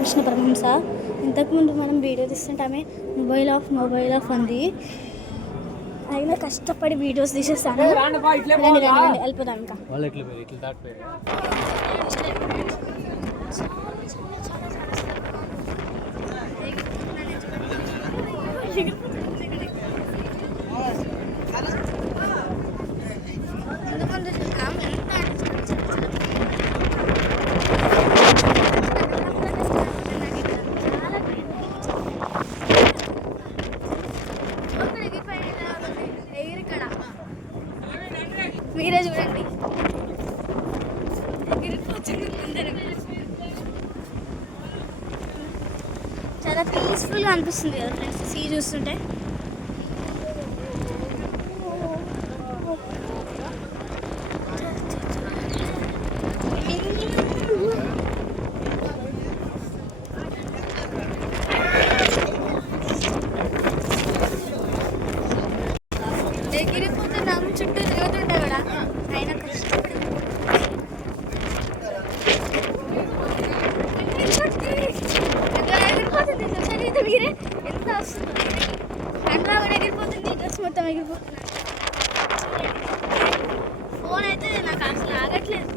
రామకృష్ణ పరమహంస. ఇంతకుముందు మనం వీడియో తీస్తుంటే ఆమె మొబైల్ ఆఫ్ అంది. అయినా కష్టపడి వీడియోస్ తీసేస్తాను. వెళ్ళిపోదాం ఇంకా. మీరే చూడండి, చాలా పీస్ఫుల్గా అనిపిస్తుంది కదా ఫ్రెండ్స్ సీ చూస్తుంటే. ఎగిరిపోతున్నాం, చుట్టూ తిరుగుతుంటా కూడా అయినా కష్టపడి ఎగిరిపోతుంది. మీరే ఎంత వస్తుంది, కండ్రా కూడా ఎగిరిపోతుంది, డ్రెస్ మొత్తం ఎగిరిపోతుంది. ఫోన్ అయితే నాకు అసలు ఆగట్లేదు,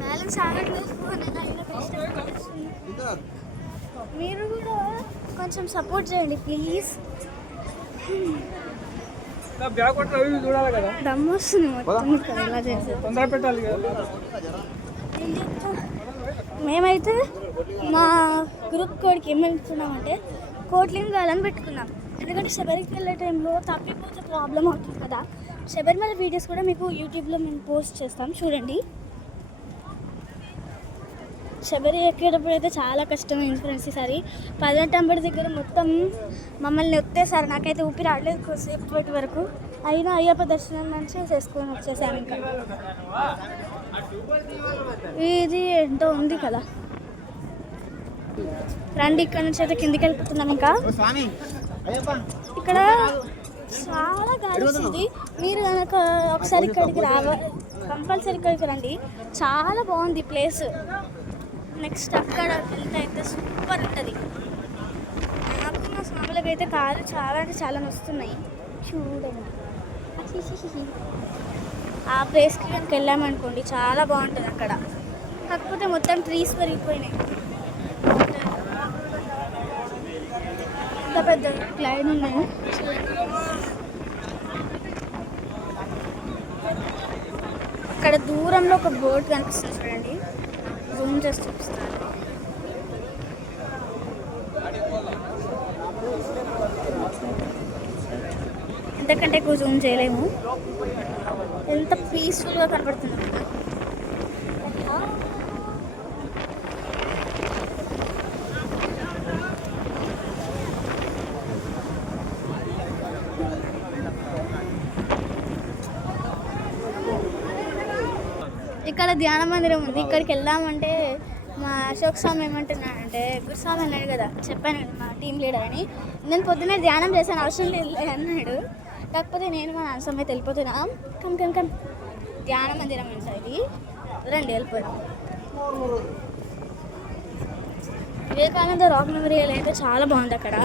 బ్యాలెన్స్ ఆగట్లేదు ఫోన్. అయినా కష్టపడుతుంది. మీరు కూడా కొంచెం సపోర్ట్ చేయండి ప్లీజ్. దమ్ము వస్తుంది మొత్తం ఇలా చేసి. మేమైతే మా గ్రూప్ కోడ్కి ఏమనుకున్నామంటే కోట్లింగాలని పెట్టుకున్నాం. ఎందుకంటే శబరికి వెళ్ళే టైంలో తప్పిపోతే ప్రాబ్లం అవుతుంది కదా. శబరిమల వీడియోస్ కూడా మీకు యూట్యూబ్లో మేము పోస్ట్ చేస్తాం, చూడండి. శబరి ఎక్కేటప్పుడు అయితే చాలా కష్టమైంది ఫ్రెండ్స్. ఈసారి 18 దగ్గర మొత్తం మమ్మల్ని ఎత్తేసారు. నాకైతే ఊపిరి రావట్లేదు కొద్దిసేపటి వరకు. అయినా అయ్యప్ప దర్శనం నుంచి చేసుకొని వచ్చేసాము. ఇంకా ఇది ఏంటో ఉంది కదా, రండి ఇక్కడ నుంచి అయితే కిందికి వెళ్ళిపోతున్నాం. ఇంకా ఇక్కడ చాలా గాలి వస్తుంది. మీరు కనుక ఒకసారి ఇక్కడికి కంపల్సరీ ఇక్కడికి రండి, చాలా బాగుంది ప్లేస్. నెక్స్ట్ అక్కడ వెళ్తే అయితే సూపర్ ఉంటుంది. నాకు మా స్వాములకి అయితే కాళ్ళు చాలా అంటే చాలా వస్తున్నాయి, చూడండి. ఆ ప్లేస్కి కనుక వెళ్ళామనుకోండి చాలా బాగుంటుంది అక్కడ. కాకపోతే మొత్తం ట్రీస్ పెరిగిపోయినాయి, పెద్ద పెద్ద లైన్ ఉన్నాయి. అక్కడ దూరంలో ఒక బోట్ కనిపిస్తుంది, చూడండి. జూమ్ చేసి చూపిస్తాను. ఎంతకంటే ఎక్కువ జూమ్ చేయలేము. ఎంత పీస్ఫుల్గా కనబడుతుంది కదా. ఇక్కడ ధ్యాన మందిరం ఉంది, ఇక్కడికి వెళ్దామంటే మా అశోక్ స్వామి ఏమంటున్నాడంటే, గురుస్వామి అన్నాడు కదా, చెప్పాను మా టీం లీడర్ అని. నేను పొద్దున్నే ధ్యానం చేశాను, అవసరం లేదు అన్నాడు. కాకపోతే నేను మా నాన్న సమయం వెళ్ళిపోతున్నా. కమ్ ధ్యాన మందిరం అంటే ఇది, రండి వెళ్ళిపోయాం. వివేకానంద రాక్ మెమోరియల్ అయితే చాలా బాగుంది అక్కడ.